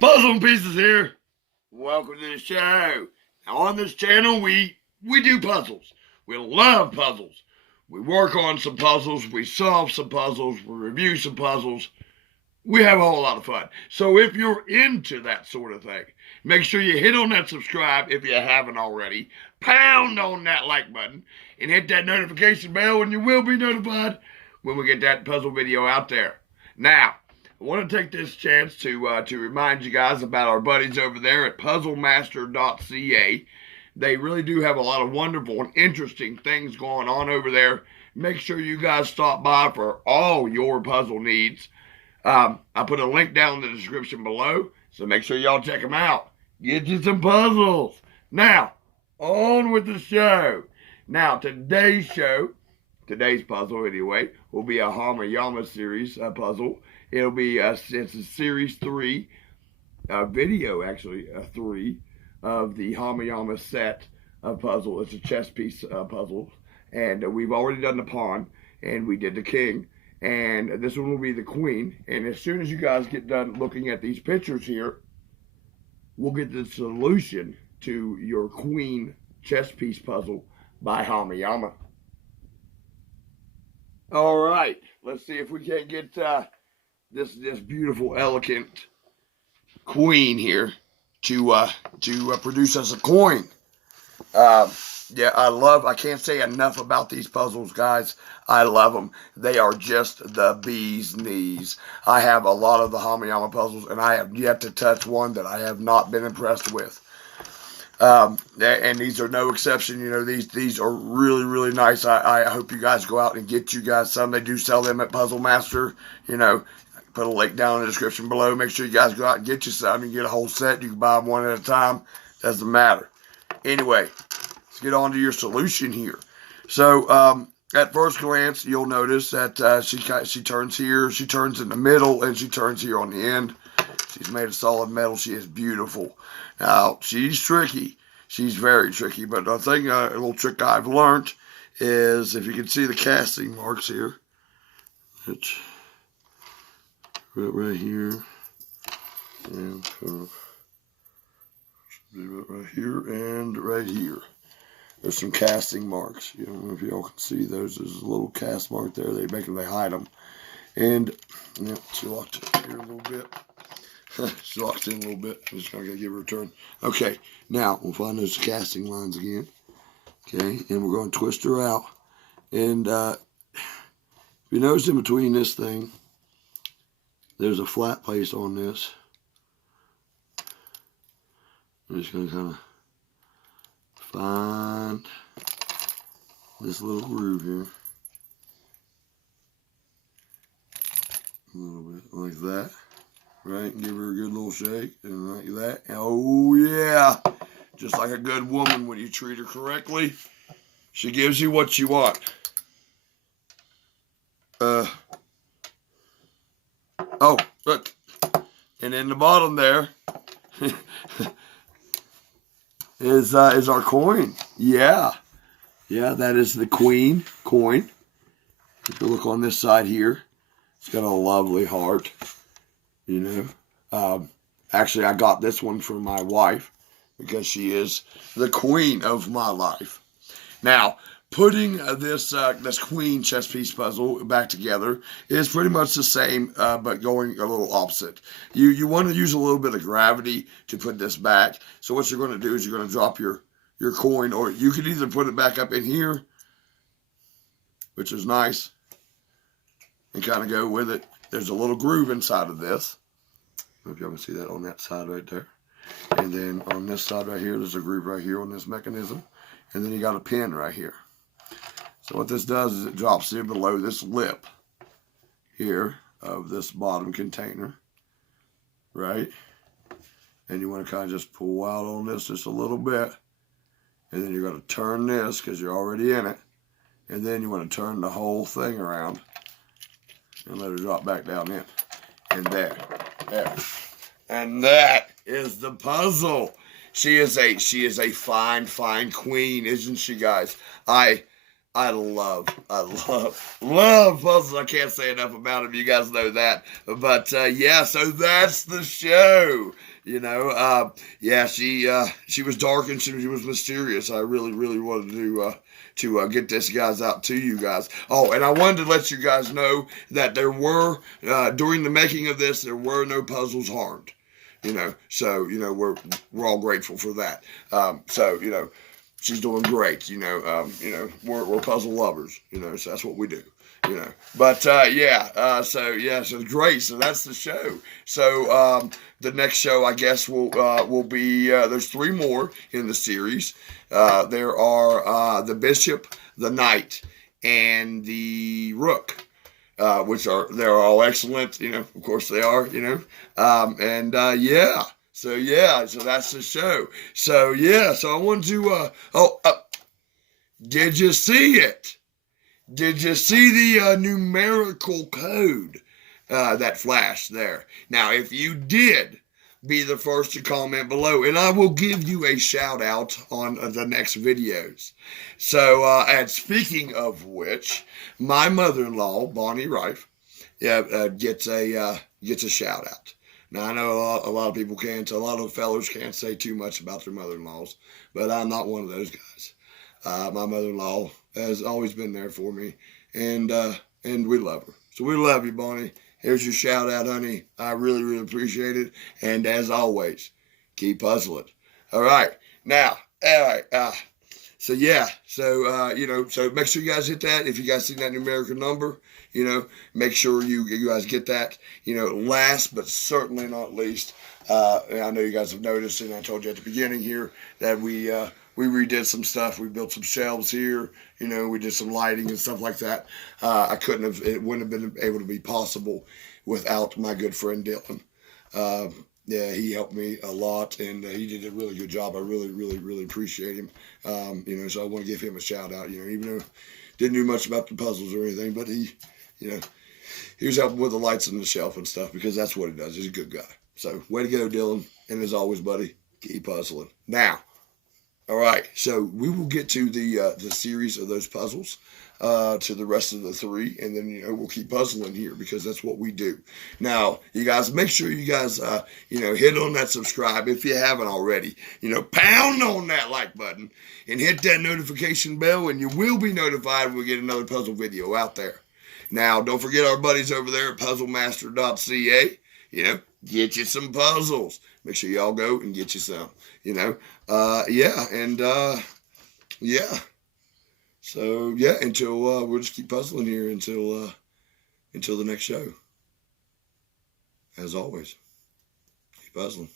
Puzzle Pieces here. Welcome to the show. Now on this channel, we do puzzles. We love puzzles. We work on some puzzles. We solve some puzzles. We review some puzzles. We have a whole lot of fun. So if you're into that sort of thing, make sure you hit on that subscribe if you haven't already. Pound on that like button and hit that notification bell, and you will be notified when we get that puzzle video out there. Now, I want to take this chance to remind you guys about our buddies over there at puzzlemaster.ca. They really do have a lot of wonderful and interesting things going on over there. Make sure you guys stop by for all your puzzle needs. I put a link down in the description below, so make sure y'all check them out. Get you some puzzles. Now, on with the show. Now, today's puzzle anyway, will be a Hanayama series puzzle. It'll be it's a series 3, video actually, 3 of the Hanayama set of puzzle. It's a chess piece puzzle, and we've already done the pawn, and we did the king, and this one will be the queen. And as soon as you guys get done looking at these pictures here, we'll get the solution to your queen chess piece puzzle by Hanayama. All right, let's see if we can't get this beautiful, elegant queen here to produce us a coin. Yeah, I can't say enough about these puzzles, guys. I love them. They are just the bee's knees. I have a lot of the Hanayama puzzles, and I have yet to touch one that I have not been impressed with. And these are no exception. You know, these are really, really nice. I hope you guys go out and get you guys some. They do sell them at Puzzle Master. You know, put a link down in the description below. Make sure you guys go out and get you some. You can get a whole set. You can buy them one at a time. Doesn't matter. Anyway, let's get on to your solution here. So, at first glance, you'll notice that she turns here, she turns in the middle, and she turns here on the end. She's made of solid metal. She is beautiful. Now, she's tricky. She's very tricky. But the thing, a little trick I've learned is, if you can see the casting marks here, it's right here, and right here, and right here. There's some casting marks. You don't know if y'all can see those. There's a little cast mark there. They hide them. And yeah, she locked it here a little bit. She locked in a little bit. I'm just going to give her a turn. Okay, now we'll find those casting lines again. Okay, and we're going to twist her out. And if you notice in between this thing, there's a flat place on this. I'm just going to kind of find this little groove here. A little bit like that. Right, and give her a good little shake, and like that. Oh yeah, just like a good woman, when you treat her correctly, she gives you what you want. Oh, look, and in the bottom there is our coin. Yeah, that is the queen coin. If you look on this side here, it's got a lovely heart. You know, actually, I got this one for my wife because she is the queen of my life. Now, putting this queen chess piece puzzle back together is pretty much the same, but going a little opposite. You want to use a little bit of gravity to put this back. So what you're going to do is you're going to drop your coin, or you can either put it back up in here, which is nice, and kind of go with it. There's a little groove inside of this. I don't know if y'all can see that on that side right there. And then on this side right here, there's a groove right here on this mechanism. And then you got a pin right here. So what this does is it drops in below this lip here of this bottom container. Right? And you want to kind of just pull out on this just a little bit. And then you're going to turn this because you're already in it. And then you want to turn the whole thing around and let her drop back down in. And there. And that is the puzzle. She is a fine queen, isn't she, guys? I I love puzzles. I can't say enough about them. You guys know that. But yeah, so that's the show. Yeah, she was dark and she was mysterious. I really wanted to get this guys out to you guys. Oh, and I wanted to let you guys know that there were during the making of this, there were no puzzles harmed. So we're all grateful for that. So she's doing great. We're puzzle lovers. So that's what we do. But yeah. So great. So that's the show. So the next show, I guess, will be there's 3 more in the series. There are the Bishop, the Knight, and the Rook. They're all excellent, of course they are, yeah. So that's the show. So yeah, so I wanted to, did you see it? Did you see the numerical code that flashed there? Now, if you did, be the first to comment below, and I will give you a shout out on the next videos. So, and speaking of which, my mother-in-law, Bonnie Rife, gets a shout out. Now, I know a lot of people can't, a lot of fellows can't say too much about their mother-in-laws, but I'm not one of those guys. My mother-in-law has always been there for me, and we love her. So we love you, Bonnie. Here's your shout out, honey. I really appreciate it. And as always, keep puzzling. All right. Now, so yeah. So make sure you guys hit that. If you guys see that numerical number, make sure you guys get that. Last but certainly not least, I know you guys have noticed, and I told you at the beginning here that we redid some stuff. We built some shelves here. We did some lighting and stuff like that. It wouldn't have been able to be possible without my good friend Dylan. Yeah, he helped me a lot, and he did a really good job. I really appreciate him. So I want to give him a shout out. Even though didn't do much about the puzzles or anything, but he was helping with the lights and the shelf and stuff, because that's what he does. He's a good guy. So way to go, Dylan. And as always, buddy, keep puzzling. Now, all right, so we will get to the series of those puzzles, to the rest of the 3, and then we'll keep puzzling here, because that's what we do. Now, you guys, make sure you guys hit on that subscribe if you haven't already. Pound on that like button and hit that notification bell, and you will be notified when we get another puzzle video out there. Now, don't forget our buddies over there at puzzlemaster.ca. Get you some puzzles. Make sure y'all go and get you some. Yeah. So yeah, until we'll just keep puzzling here until the next show. As always, keep puzzling.